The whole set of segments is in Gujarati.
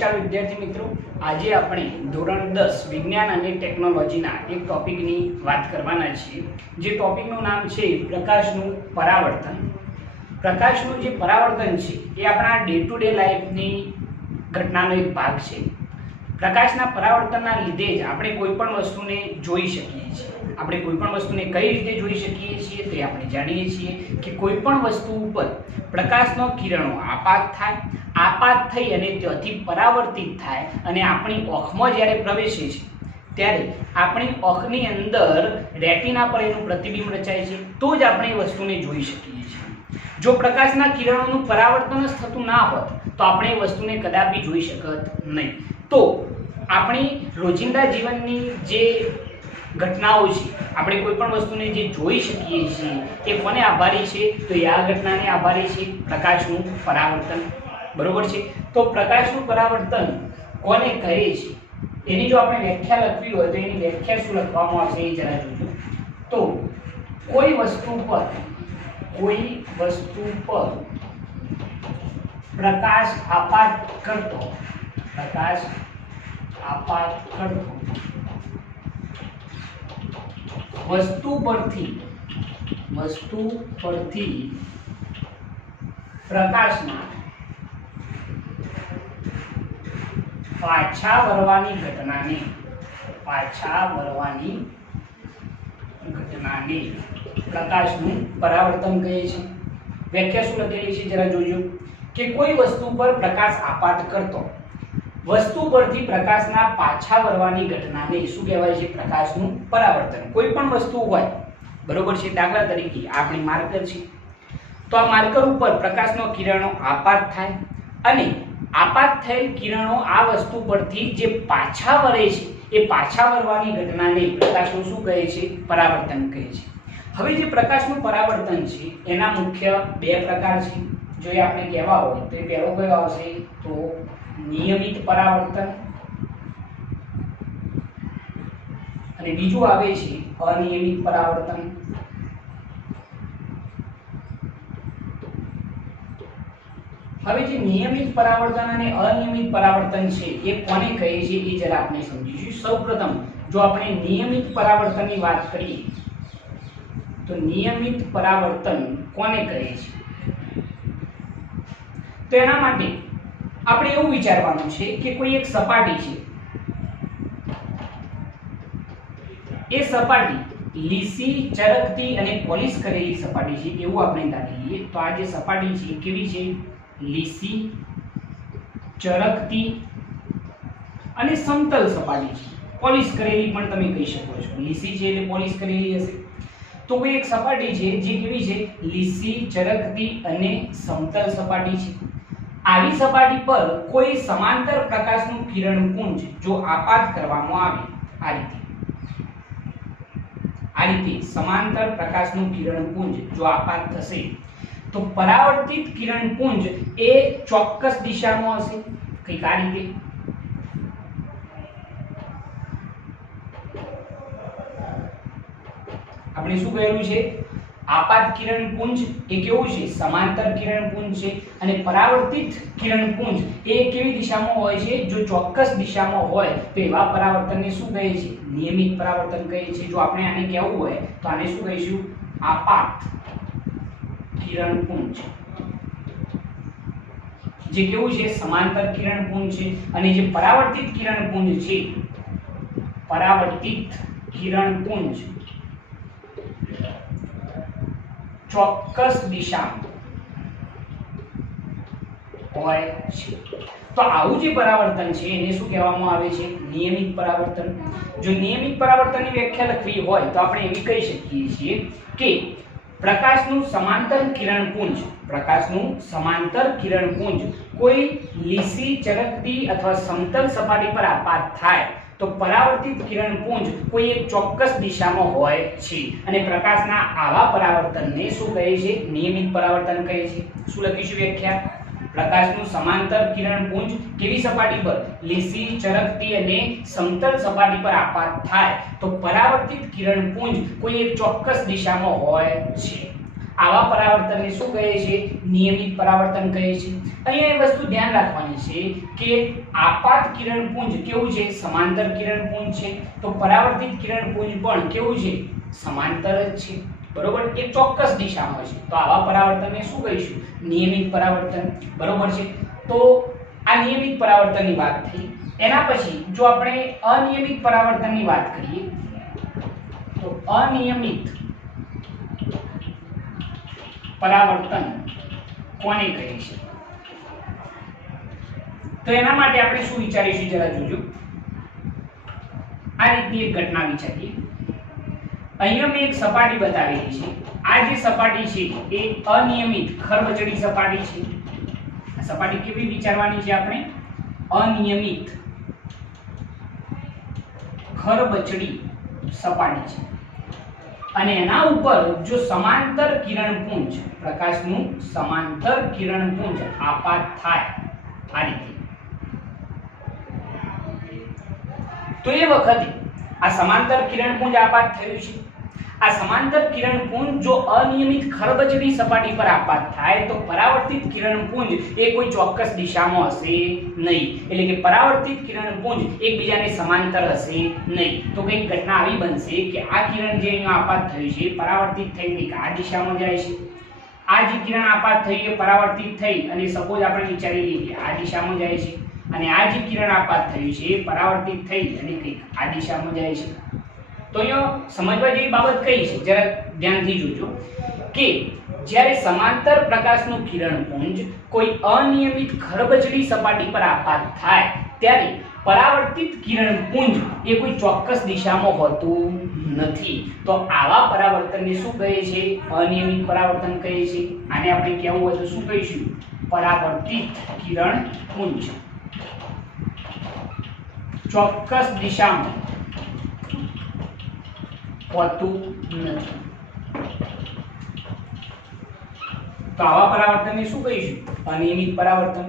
નમસ્કાર વિદ્યાર્થી મિત્રો, આજે આપણે ધોરણ 10 વિજ્ઞાન અને ટેકનોલોજીના એક ટોપિકની વાત કરવાના છીએ. જે ટોપિકનું નામ છે પ્રકાશનું પરાવર્તન. પ્રકાશનું જે પરાવર્તન છે એ આપણા ડે ટુ ડે લાઈફની ઘટનાનો એક ભાગ છે. પ્રકાશના પરાવર્તનના લીધે જ આપણે કોઈ પણ વસ્તુને જોઈ શકીએ છીએ. આપણે કોઈ પણ વસ્તુને કઈ રીતે જોઈ શકીએ છીએ તે આપણે જાણીએ છીએ કે કોઈ પણ વસ્તુ ઉપર પ્રકાશનો કિરણો આપાત થાય, આપાત થઈ અને ત્યાંથી પરાવર્તિત થાય અને આપણી આંખમાં જ્યારે પ્રવેશે છે ત્યારે આપણી આંખની અંદર રેટિના પર એનું પ્રતિબિંબ રચાય છે, તો જ આપણે એ વસ્તુને જોઈ શકીએ છીએ. જો પ્રકાશના કિરણોનું પરાવર્તન જ થતું ના હોત તો આપણે એ વસ્તુને કદાપી જોઈ શકત નહીં. તો આપણી રોજિંદા જીવનની જે ઘટનાઓ છે, આપણે કોઈ પણ વસ્તુને જે જોઈ શકીએ છીએ એ કોને આભારી છે? તો એ આ ઘટનાને આભારી છે, પ્રકાશનું પરાવર્તન. બરોબર છે. તો પ્રકાશનું પરાવર્તન કોને કહે છે એની જો આપણે વ્યાખ્યા લખવી હોય તો એની વ્યાખ્યા શું લખવામાં આવશે એ જરા જોજો. તો કોઈ વસ્તુ પર પ્રકાશ આપાત કરતો વસ્તુ પરથી પ્રકાશના પાછા વળવાની ઘટનાને પ્રકાશનું પરાવર્તન કહે છે. વ્યાખ્યા શું લખેલી છે જરા જોજો કે કોઈ વસ્તુ પર પ્રકાશ આપાત કરતો વસ્તુ પરથી પ્રકાશના પાછા વળવાની ઘટનાને શું કહેવાય છે? પ્રકાશનું પરાવર્તન. કોઈ પણ વસ્તુ હોય, બરોબર છે. દાખલા તરીકે આપણી માર્કર છે, તો આ માર્કર ઉપર પ્રકાશનો કિરણો આપાત થાય અને આપાત થયેલ કિરણો આ વસ્તુ પરથી જે પાછા વળે છે એ પાછા વળવાની ઘટનાને પ્રકાશનું શું કહે છે? પરાવર્તન કહે છે. હવે જે પ્રકાશનું પરાવર્તન છે એના મુખ્ય બે પ્રકાર છે. જો એ આપણે કહેવા હોય તો એ પહેલો કયો આવશે? તો નિયમિત પરાવર્તન અને બીજું આવે છે અનિયમિત પરાવર્તન. હવે જે નિયમિત પરાવર્તન અને અનિયમિત પરાવર્તન છે એ કોને કહે છે એ જરા આપણે સમજીશું. સૌપ્રથમ જો આપણે નિયમિત પરાવર્તનની વાત કરીએ તો નિયમિત પરાવર્તન કોને કહે છે? તો એના માટે આપણે એવું વિચારવાનું છે કે કોઈ એક સપાટી છે, એ સપાટી લીસી, ચરકતી અને પોલિશ કરેલી સપાટી છે એવું આપણે ધારી લઈએ. તો આ જે સપાટી છે કેવી છે? લીસી, ચરકતી અને સમતલ સપાટી છે. પોલિશ કરેલી પણ તમે કહી શકો છો. લીસી છે એટલે પોલિશ કરેલી હશે. તો કોઈ એક સપાટી છે જે કેવી છે? લીસી, ચરકતી અને સમતલ સપાટી છે. આવી સપાટી પર કોઈ સમાંતર પ્રકાશનું કિરણપુંજ જો આપાત કરવામાં આવે, આ રીતે સમાંતર પ્રકાશનું કિરણપુંજ જો આપાત થશે તો પરાવર્તિત કિરણપુંજ એ ચોક્કસ દિશામાં હશે, કંઈક આ રીતે. આપણે શું કહેલું છે? આપાત કિરણપુંજ એ કેવું છે? સમાંતર કિરણપુંજ છે. અને પરાવર્તિત કિરણપુંજ એ કેવી દિશામાં હોય છે? જો ચોક્કસ દિશામાં હોય તો એવા પરાવર્તનને શું કહે છે? નિયમિત પરાવર્તન કહે છે. જો આપણે આને કહેવું હોય તો આને શું કહીશું? આપાત કિરણપુંજ. જે કેવું છે? સમાંતર કિરણપુંજ છે. અને જે પરાવર્તિત કિરણપુંજ છે, પરાવર્તિત કિરણપુંજ ચોક્કસ દિશામાં હોય છે. તો આવું જે પરાવર્તન છે એને શું કહેવામાં આવે છે? નિયમિત પરાવર્તન. જો નિયમિત પરાવર્તનની વ્યાખ્યા લખવી હોય તો આપણે એવી કહી શકીએ છીએ કે પ્રકાશનું સમાંતર કિરણપુંજ કોઈ લીસી, ચરકતી અથવા સમતલ સપાટી પર આપાત થાય તો પરાવર્તિત કિરણપુંજ કોઈ એક ચોક્કસ દિશામાં હોય છે. અને પ્રકાશના આવા પરાવર્તનને શું કહે છે? નિયમિત પરાવર્તન કહે છે. શું લખીશું વ્યાખ્યા? પ્રકાશનું સમાંતર કિરણપુંજ કેવી સપાટી પર? લીસી, ચરકતી અને સમતલ સપાટી પર આપાત થાય તો પરાવર્તિત કિરણપુંજ કોઈ એક ચોક્કસ દિશામાં હોય છે. આવા પરાવર્તનને શું કહે છે? નિયમિત પરાવર્તન કહે છે. અહીંયા એ વસ્તુ ધ્યાન રાખવાની છે કે આપાત કિરણપુંજ કેવું છે? સમાંતર કિરણપુંજ છે. તો પરાવર્તિત કિરણપુંજ પણ કેવું છે? સમાંતર જ છે. બરોબર, એક ચોક્કસ દિશામાં છે. તો આવા પરાવર્તનને શું કહીશું? નિયમિત પરાવર્તન. બરોબર છે. તો આ નિયમિત પરાવર્તનની વાત થઈ. એના પછી જો આપણે અનિયમિત પરાવર્તનની વાત કરીએ તો અનિયમિત પરાવર્તન કોને કહે છે? તો એના માટે આપણે શું વિચારીશું જરા જોજો. આ રીતની એક ઘટના વિચારીએ. અહીંયા મેં એક સપાટી બતાવેલી છે. આ જે સપાટી છે એ અનિયમિત ખરબચડી સપાટી છે. આ સપાટી કેવી વિચારવાની છે આપણે? અનિયમિત ખરબચડી સપાટી છે અને એના ઉપર જો સમાંતર કિરણપુંજ, પ્રકાશનું સમાંતર કિરણપુંજ આપાત થાય આ રીતે, તો એ વખતે આ સમાંતર કિરણપુંજ આપાત થયું છે. આ સમાંતર કિરણપુંજ જો અનિયમિત ખરબચડી સપાટી પર આપાત થાય તો પરાવર્તિત કિરણપુંજ એ કોઈ ચોક્કસ દિશામાં હશે નહીં. એટલે કે પરાવર્તિત કિરણપુંજ એકબીજાને સમાંતર હશે નહીં. તો કંઈક ઘટના આવી બનશે કે આ કિરણ જે અહીંયા આપાત થયું છે પરાવર્તિત થઈ આ દિશામાં જાય છે. આ જે કિરણ આપાત થઈ એ પરાવર્તિત થઈ અને સપોઝ આપણે વિચારી લઈએ કે આ દિશામાં જાય છે અને આ જે કિરણ આપાત થયું છે એ પરાવર્તિત થઈ અને કંઈક આ દિશામાં જાય છે. તો અહીંયા સમજવા જેવી બાબત કઈ છે? જરા ધ્યાનથી જોજો કે જ્યારે સમાંતર પ્રકાશનું કિરણપુંજ કોઈ અનિયમિત ખરબચડી સપાટી પર આપાત થાય ત્યારે પરાવર્તિત કિરણપુંજ એ કોઈ ચોક્કસ દિશામાં હોતું નથી. તો આવા પરાવર્તનને શું કહે છે? અનિયમિત પરાવર્તન કહે છે. આને આપણે કહેવું હોય તો શું કહીશું? પરાવર્તિત કિરણપુંજ. ચોક્કસ દિશામાં હોતું નથી. તો આવા પરાવર્તનને શું કહીશું? અનિયમિત પરાવર્તન.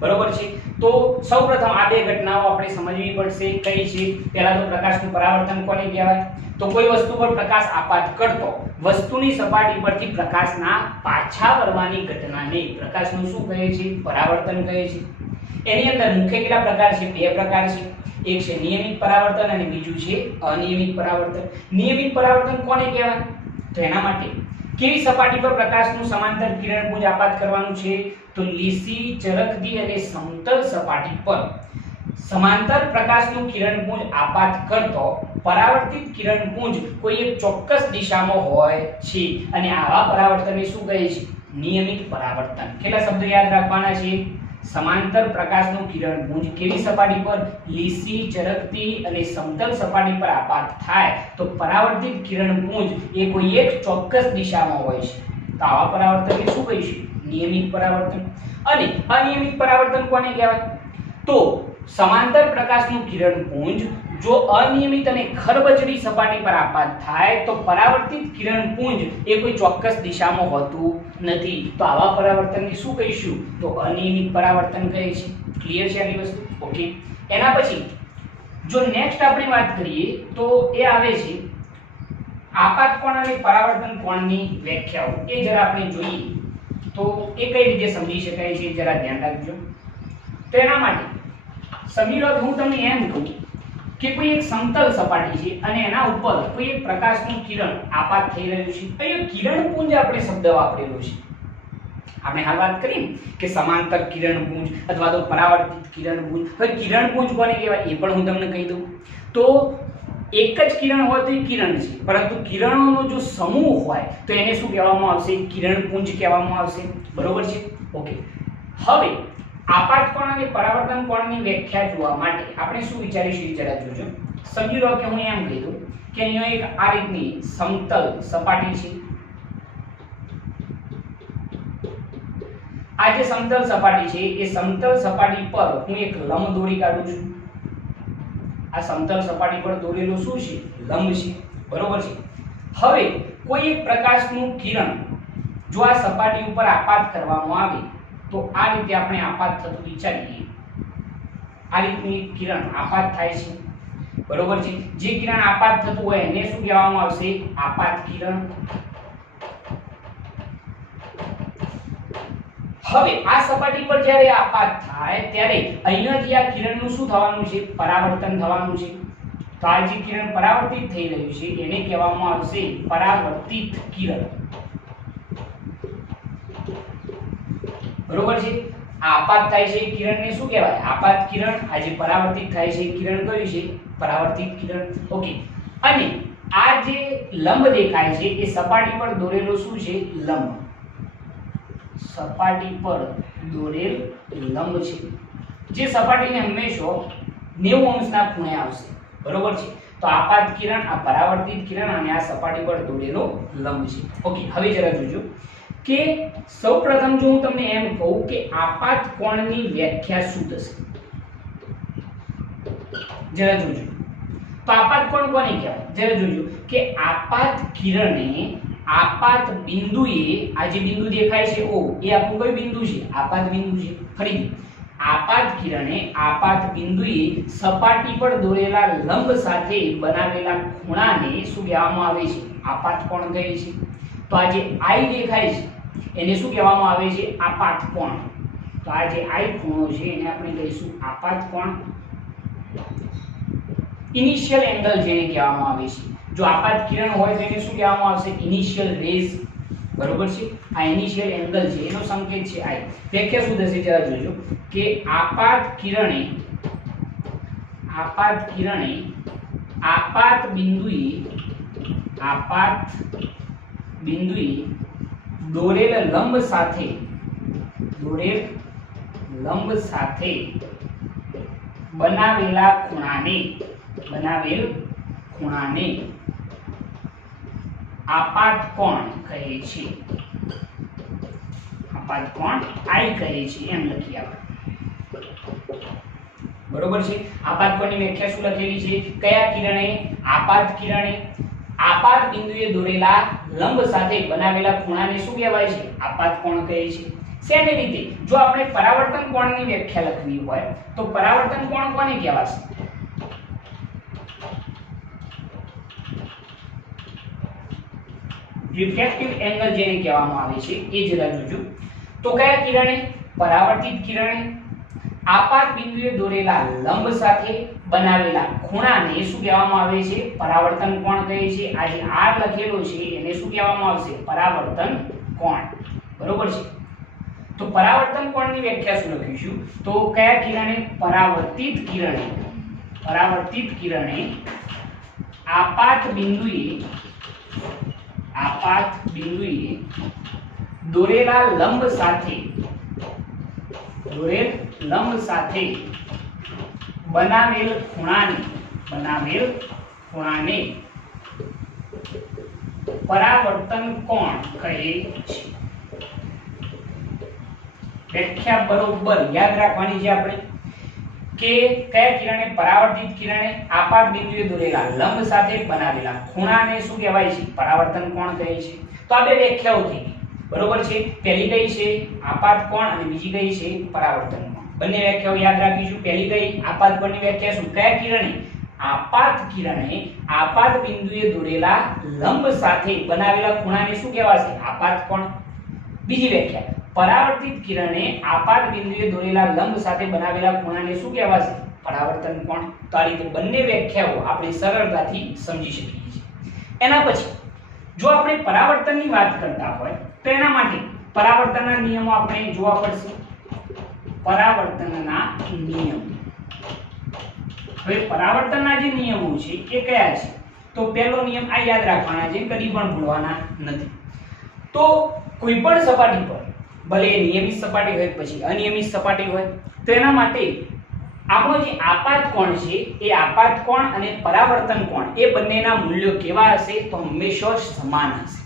બરોબર છે. તો સૌપ્રથમ આ બે ઘટનાઓ આપણે સમજવી પડશે. કઈ છે? પહેલા તો પ્રકાશનું પરાવર્તન કોને કહેવાય? તો કોઈ વસ્તુ પર પ્રકાશ આપાત કરતો વસ્તુની સપાટી પરથી પ્રકાશના પાછા વળવાની ઘટનાને પ્રકાશનું શું કહે છે? પરાવર્તન કહે છે. એની અંદર મુખ્ય કેટલા પ્રકાર છે? બે પ્રકાર છે. એક છે નિયમિત પરાવર્તન અને બીજું છે અનિયમિત પરાવર્તન. નિયમિત પરાવર્તન કોને કહેવાય? તો એના માટે કેવી સપાટી પર પ્રકાશનું સમાંતર કિરણપુંજ આપાત કરવાનું છે? તો લીસી, ચરકતી અને સમતલ સપાટી પર સમાંતર પ્રકાશનું કિરણપુંજ આપાત કરતો પરાવર્તિત કિરણપુંજ કોઈ એક ચોક્કસ દિશામાં હોય છે અને આવા પરાવર્તનને શું કહે છે? નિયમિત પરાવર્તન. કેટલા શબ્દો યાદ રાખવાના છે? સમાંતર પ્રકાશનું કિરણપુંજ કેવી સપાટી પર? લીસી, ચરકતી અને સમતલ સપાટી પર આપાત થાય તો પરાવર્તિત કિરણપુંજ એ કોઈ એક ચોક્કસ દિશામાં હોય છે. તો આવા પરાવર્તનને શું કહીશું? નિયમિત પરાવર્તન. અને અનિયમિત પરાવર્તન કોને કહેવાય? તો સમાંતર પ્રકાશનું કિરણપુંજ જો અનિયમિત અને ખરબચડી સપાટી પર આપાત થાય તો પરાવર્તિત કિરણપુંજ એ કોઈ ચોક્કસ દિશામાં હોતું નથી. તો આવા પરાવર્તનને શું કહીશું? તો અનિયમિત પરાવર્તન કહે છે. ક્લિયર છે આની વસ્તુ? ઓકે. એના પછી જો નેક્સ્ટ આપણે વાત કરીએ તો એ આવે છે આપાત કોણ અને પરાવર્તન કોણની વ્યાખ્યાઓ. એ જરા આપણે જોઈએ તો એ કઈ રીતે સમજી શકાય છે જરા ધ્યાન રાખજો. તો એના માટે સમજી લો કે હું તમને એમ કહું કે કોઈ એક સમતલ સપાટી છે અને એના ઉપર કોઈ એક પ્રકાશનું કિરણ આપાત થઈ રહ્યું છે. અહીંયા કિરણપુંજ આપણે શબ્દ વાપરેલો છે. આપણે હાલ વાત કરી કે સમાંતર કિરણપુંજ અથવા તો પરાવર્તિત કિરણપુંજ. હવે કિરણપુંજ કોને કહેવાય એ પણ હું તમને કહી દઉં. તો એક જ કિરણ હોય તો એ કિરણ છે, પરંતુ કિરણોનો જો સમૂહ હોય તો એને શું કહેવામાં આવશે? કિરણપુંજ કહેવામાં આવશે. બરોબર છે? ઓકે. હવે આપાત કોણ અને પરાવર્તન કોણની વ્યાખ્યા જોવા માટે આપણે શું વિચારીશું જરા જોજો. સમજી લો કે હું એમ કહી દઉં કે અહીંયા એક આ રીતની સમતલ સપાટી છે. આ જે સમતલ સપાટી છે એ સમતલ સપાટી પર હું એક લંબ દોરી કાઢું છું. આ સમતલ સપાટી પર દોરેલું શું છે? લંબ છે. બરોબર છે. હવે કોઈ એક પ્રકાશનું કિરણ જો આ સપાટી ઉપર આપાત કરવામાં આવે તો આ રીતે આપણે આપાત થતું વિચારીએ. આ રીતની કિરણ આપાત થાય છે. બરોબર છે. જે કિરણ આપાત થતું હોય એને શું કહેવામાં આવશે? આપાત કિરણ. હવે આ સપાટી પર જ્યારે આપાત થાય ત્યારે અહીંયાથી આ કિરણનું શું થવાનું છે? પરાવર્તન થવાનું છે. તો આ જે કિરણ પરાવર્તિત થઈ રહ્યું છે એને કહેવામાં આવશે પરાવર્તિત કિરણ. બરોબર છે? આપાત થાય છે કિરણને શું કહેવાય? આપાત કિરણ. આ જે પરાવર્તિત થાય છે કિરણ કયું છે? પરાવર્તિત કિરણ. ઓકે. અને આ જે લંબ દેખાય છે એ સપાટી પર દોરેલો શું છે? લંબ. સપાટી પર દોરેલ લંબ છે જે સપાટીને હંમેશા 90 અંશના ખૂણે આવશે. બરોબર છે? તો આપાત કિરણ, આ પરાવર્તિત કિરણ અને આ સપાટી પર દોરેલો લંબ છે. ઓકે. હવે જરા જોજો કે સૌપ્રથમ જો હું તમને એમ કહું કે આપાત કોણની વ્યાખ્યા શું થશે, જરા જોજો. તો આપાત કોણ કોને કહેવાય? જરા જોજો કે આપાત કિરણે આપાત બિંદુએ, આ જે બિંદુ દેખાય છે O, એ આપણું કયું બિંદુ છે? આપાત બિંદુ છે. ફરીથી, આપાત કિરણે આપાત બિંદુએ સપાટી પર દોરેલા લંબ સાથે બનાવેલા ખૂણાને શું કહેવામાં આવે છે? આપાત કોણ કહે છે. તો આ જે I દેખાય છે એને શું કહેવામાં આવે છે? આપાત કોણ. તો આ જે I ખૂણો છે એને આપણે કહીશું આપાત કોણ. ઇનિશિયલ એંગલ જેને કહેવામાં આવે છે. જો આપાત કિરણ હોય તો એને શું કહેવામાં આવશે? Initial rays. બરોબર છે? આ ઇનિશિયલ એંગલ છે એનો સંકેત છે I. વ્યાખ્યા શું થશે જરા જોજો કે આપાત કિરણે આપાત બિંદુએ દોરેલ લંબ સાથે બનાવેલ ખૂણાને આપાત કોણ કહે છે. આપાત કોણ I કહે છે એમ લખી આપણે. બરોબર છે? આપાત કોણની વ્યાખ્યા શું લખેલી છે? કયા કિરણે? આપાત કિરણે આપાત બિંદુએ દોરેલા લંબ સાથે બનાવેલા ખૂણાને શું કહેવાય છે? આપાત કોણ કહે છે. શેની રીતે? જો આપણે પરાવર્તન કોણની વ્યાખ્યા લખવી હોય તો પરાવર્તન કોણ કોને કહેવાશે? રિફ્લેક્ટિવ એંગલ જેને કહેવામાં આવે છે એ જરા જોજો. તો કયા કિરણે? પરાવર્તિત કિરણે આપાત બિંદુએ દોરેલા લંબ સાથે બનાવેલા ખૂણાને શું કહેવામાં આવે છે? પરાવર્તન કોણ કહે છે. આ જે R લખેલો છે એને શું કહેવામાં આવશે? પરાવર્તન કોણ. બરોબર છે? તો પરાવર્તન કોણની વ્યાખ્યા શું લખીશું? તો કયા કિરણે? પરાવર્તિત કિરણે આપાત બિંદુએ દોરેલા લંબ સાથે બનાવેલ ખૂણાને પરાવર્તન કોણ કહે છે. વ્યાખ્યા બરોબર યાદ રાખવાની છે આપણે કે કયા કિરણે? પરાવર્તિત કિરણે આપાત બિંદુએ દોરેલા લંબ સાથે બનાવેલા ખૂણાને શું કહેવાય છે? પરાવર્તન કોણ કહે છે. તો આ બે વ્યાખ્યાઓ થઈ ગઈ. બરોબર છે? પહેલી કઈ છે? આપાત કોણ અને બીજી કઈ છે? પરાવર્તન કોણ. બંને વ્યાખ્યાઓ યાદ રાખીશું. પહેલી કઈ? આપાત કોણની વ્યાખ્યા શું? કયા કિરણે? આપાત કિરણે આપાત બિંદુએ દોરેલા લંબ સાથે બનાવેલા ખૂણાને શું કહેવાશે? આપાત કોણ. બીજી વ્યાખ્યા, પરાવર્તિત કિરણે આપાત બિંદુએ દોરેલા લંબ સાથે બનાવેલા ખૂણાને શું કહેવાશે? પરાવર્તન કોણ. તો આ રીતે બંને વ્યાખ્યાઓ આપણે સરળતાથી સમજી શકીએ છીએ. એના પછી જો આપણે પરાવર્તનની વાત કરતા હોય તો એના માટે પરાવર્તનના નિયમો આપણે જોવા પડશે. પરાવર્તનના નિયમ. હવે પરાવર્તનના જે નિયમો છે એ કયા છે? તો પહેલો નિયમ આ યાદ રાખવાના છે, કદી પણ ભૂલવાના નથી. તો કોઈ પણ સપાટી પર, ભલે એ નિયમિત સપાટી હોય પછી અનિયમિત સપાટી હોય, તો એના માટે આપણો જે આપાત કોણ છે એ આપાત કોણ અને પરાવર્તન કોણ એ બંનેના મૂલ્યો કેવા હશે? તો હંમેશા સમાન હશે.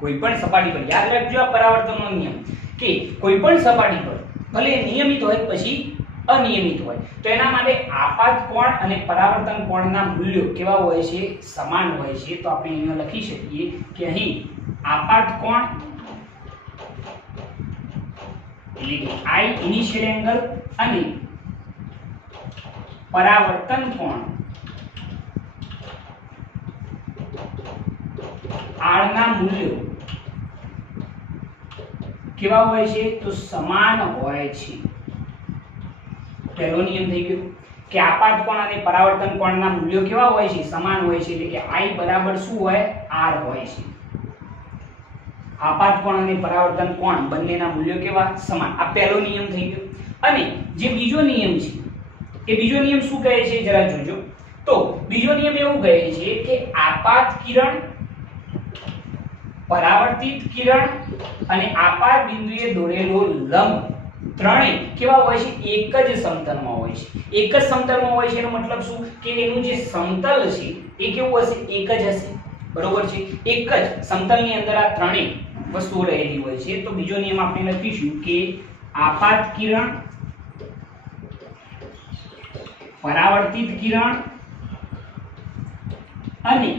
કોઈ પણ સપાટી પર યાદ રાખજો આ પરાવર્તનનો નિયમ કે કોઈ પણ સપાટી પર ભલે નિયમિત હોય પછી અનિયમિત હોય, તો એના માટે આપાત કોણ અને પરાવર્તન કોણના મૂલ્યો કેવા હોય છે? સમાન હોય છે. તો આપણે અહીંયા લખી શકીએ કે અહીં આપાત કોણ એટલે કે I ઇનિશિયલ એંગલ અને પરાવર્તન કોણ R ના મૂલ્યો કેવા હોય છે તો સમાન હોય છે. પહેલો નિયમ થઈ ગયો કે આપાત કોણ અને પરાવર્તન કોણના મૂલ્યો કેવા હોય છે સમાન હોય છે એટલે કે I બરાબર શું હોય R હોય છે. આપાત કોણ અને પરાવર્તન કોણ બંનેના મૂલ્યો કેવા સમાન. આ પહેલો નિયમ થઈ ગયો. અને જે બીજો નિયમ છે એ બીજો નિયમ શું કહે છે જરા જોજો. તો બીજો નિયમ એવું કહે છે કે આપાત કિરણ, પરાવર્તિત કિરણ અને આપાત બિંદુએ દોરેલો લંબ ત્રણેય કેવા હોય છે એક જ સમતલમાં હોય છે. એક જ સમતલમાં હોય છે એનો મતલબ શું કે એનું જે સમતલ છે એ કેવું હશે એક જ હશે. બરોબર છે. એક જ સમતલની અંદર આ ત્રણેય વસ્તુઓ રહેલી હોય છે. તો બીજો નિયમ આપણે લખીશું કે આપાત કિરણ, પરાવર્તિત કિરણ અને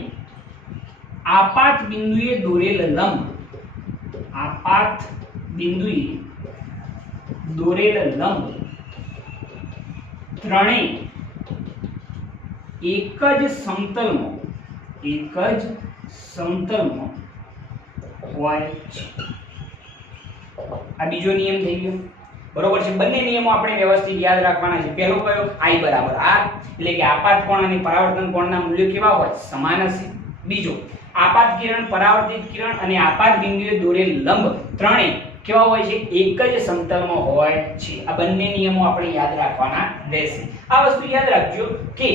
આપાત બિંદુએ દોરેલ લંબ, આપાત બિંદુએ દોરેલ લંબ ત્રણેય એક જ સમતલમાં હોય છે. આ બીજો નિયમ થઈ ગયો. બરોબર છે. બંને નિયમો આપણે વ્યવસ્થિત યાદ રાખવાના છે. પહેલો કયો I બરાબર R એટલે કે આપાત કોણ અને પરાવર્તન કોણના મૂલ્યો કેવા હોય સમાન હશે. બીજો આપાત કિરણ, પરાવર્તિત કિરણ અને આપાત બિંદુએ દોરેલ લંબ ત્રણેય કેવા હોય છે એક જ સમતલમાં હોય છે. આ બંને નિયમો આપણે યાદ રાખવાના રહેશે. આ વસ્તુ યાદ રાખજો કે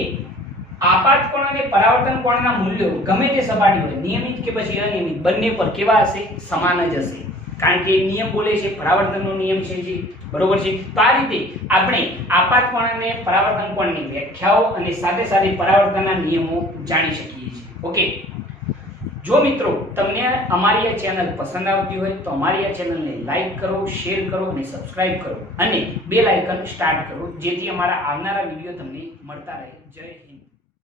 આપાત કોણ અને પરાવર્તન કોણના મૂલ્યો ગમે તે સપાટી હોય નિયમિત કે પછી અનિયમિત બંને પર કેવા હશે સમાન જ હશે. કારણ કે નિયમ બોલે છે પરાવર્તનનો નિયમ છે જે. બરોબર છે. તો આ રીતે આપણે આપાત કોણ અને પરાવર્તન કોણની વ્યાખ્યાઓ અને સાથે સાથે પરાવર્તનના નિયમો જાણી શકીએ છીએ. ઓકે. જો મિત્રો તમને અમારી આ ચેનલ પસંદ આવતી હોય તો અમારી આ ચેનલને લાઈક કરો, શેર કરો અને સબસ્ક્રાઇબ કરો અને બેલ આઇકન સ્ટાર્ટ કરો જેથી અમારા આવનારા વિડીયો તમને મળતા રહે. જય હિન્દ.